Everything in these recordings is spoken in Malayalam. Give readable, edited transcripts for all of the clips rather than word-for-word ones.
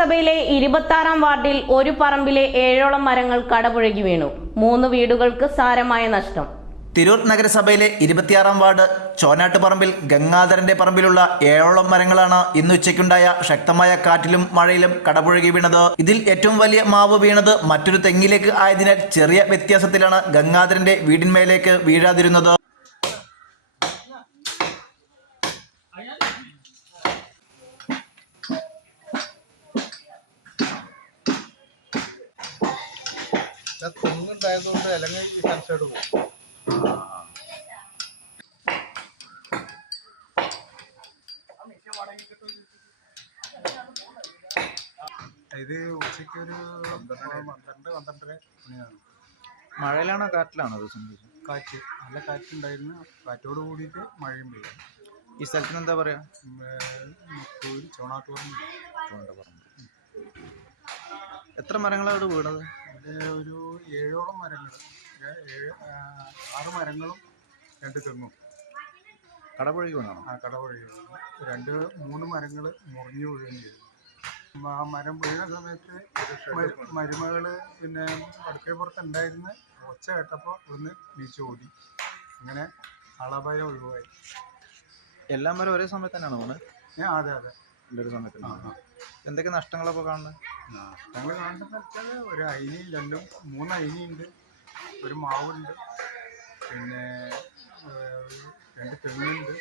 നഗരസഭയിലെ 26-ാം വാർഡിൽ ഒരു പറമ്പിലെ 7ഓളം മരങ്ങൾ കടപുഴകി വീണു. 3 വീടുകൾക്ക് സാരമായ നഷ്ടം. തിരൂർ നഗരസഭയിലെ 26-ാം വാർഡ് ചോനാട്ടുപറമ്പിൽ ഗംഗാധരന്റെ പറമ്പിലുള്ള 7ഓളം മരങ്ങളാണ് ഇന്ന് ഉച്ചയ്ക്കുണ്ടായ ശക്തമായ കാറ്റിലും മഴയിലും കടപുഴകി വീണത്. ഇതിൽ ഏറ്റവും വലിയ മാവ് വീണത് മറ്റൊരു തെങ്ങിലേക്ക് ആയതിനാൽ ചെറിയ വ്യത്യാസത്തിലാണ് ഗംഗാധരന്റെ വീടിന്മേലേക്ക് വീഴാതിരുന്നത്. തെങ്ങുണ്ടായതുകൊണ്ട് അല്ലെങ്കിൽ ഈ സൺസൈഡ് പോകും. ഇത് ഉച്ചയ്ക്ക് ഒരു 12-12:30 മണിയാണ്. മഴയിലാണോ കാറ്റിലാണോ അത് സംഭവിച്ചത്? കാറ്റ്, നല്ല കാറ്റുണ്ടായിരുന്നു. കാറ്റോട് കൂടിയിട്ട് മഴയും പെയ്യും. ഈ സ്ഥലത്തിന് എന്താ പറയാ? ചോണാട്ടുപറമ്പ്. എത്ര മരങ്ങളാണ് അവിടെ വീണത്? ഒരു 7ഓളം മരങ്ങൾ, 6 മരങ്ങളും 2 തെങ്ങും കടപുഴകി വീണോ? ആ കടപുഴകി 3 മരങ്ങൾ മുറിഞ്ഞു വീഴുകയും ചെയ്തു. ആ മരം വീഴുന്ന സമയത്ത് മരുമകള് പിന്നെ അടുക്കളപ്പുറത്ത് ഉണ്ടായിരുന്ന ഒച്ച കേട്ടപ്പോൾ ഇവിടുന്ന് നീച്ചു ഓടി. അങ്ങനെ ആളപായം ഒഴിവായി. എല്ലാ മരം ഒരേ സമയത്ത് തന്നെയാണോ വീണത്? അതെ അതെ, ഒരു സമയത്ത്. എന്തൊക്കെ നഷ്ടങ്ങളൊക്കെ കാണുന്നത്? നഷ്ടങ്ങൾ കാണുന്നതെന്ന് വെച്ചാൽ ഒരു അയിനി, 3 അയിനിയുണ്ട്, ഒരു മാവുണ്ട്, പിന്നെ 2 തെങ്ങുണ്ട്.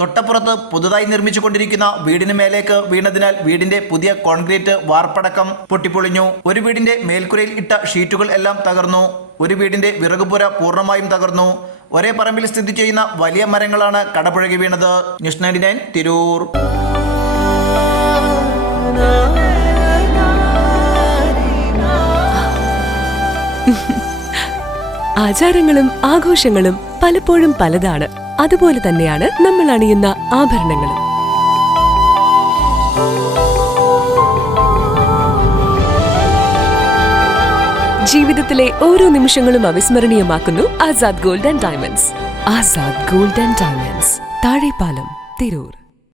തൊട്ടപ്പുറത്ത് പുതുതായി നിർമ്മിച്ചുകൊണ്ടിരിക്കുന്ന വീടിന് മേലേക്ക് വീണതിനാൽ വീടിന്റെ പുതിയ കോൺക്രീറ്റ് വാർപ്പടക്കം പൊട്ടിപ്പൊളിഞ്ഞു. ഒരു വീടിന്റെ മേൽക്കുരയിൽ ഇട്ട ഷീറ്റുകൾ എല്ലാം തകർന്നു. ഒരു വീടിന്റെ വിറകുപുര പൂർണ്ണമായും തകർന്നു. ഒരേ പറമ്പിൽ സ്ഥിതി ചെയ്യുന്ന വലിയ മരങ്ങളാണ് കടപുഴകി വീണത്. ന്യൂസ് 99 തിരൂർ. ആചാരങ്ങളും ആഘോഷങ്ങളും പലപ്പോഴും പലതാണ്. അതുപോലെ തന്നെയാണ് നമ്മൾ അണിയുന്ന ആഭരണങ്ങളും. ജീവിതത്തിലെ ഓരോ നിമിഷങ്ങളും അവിസ്മരണീയമാക്കുന്നു Azad gold and diamonds. Azad gold and diamonds, Thazhepalam, Tirur.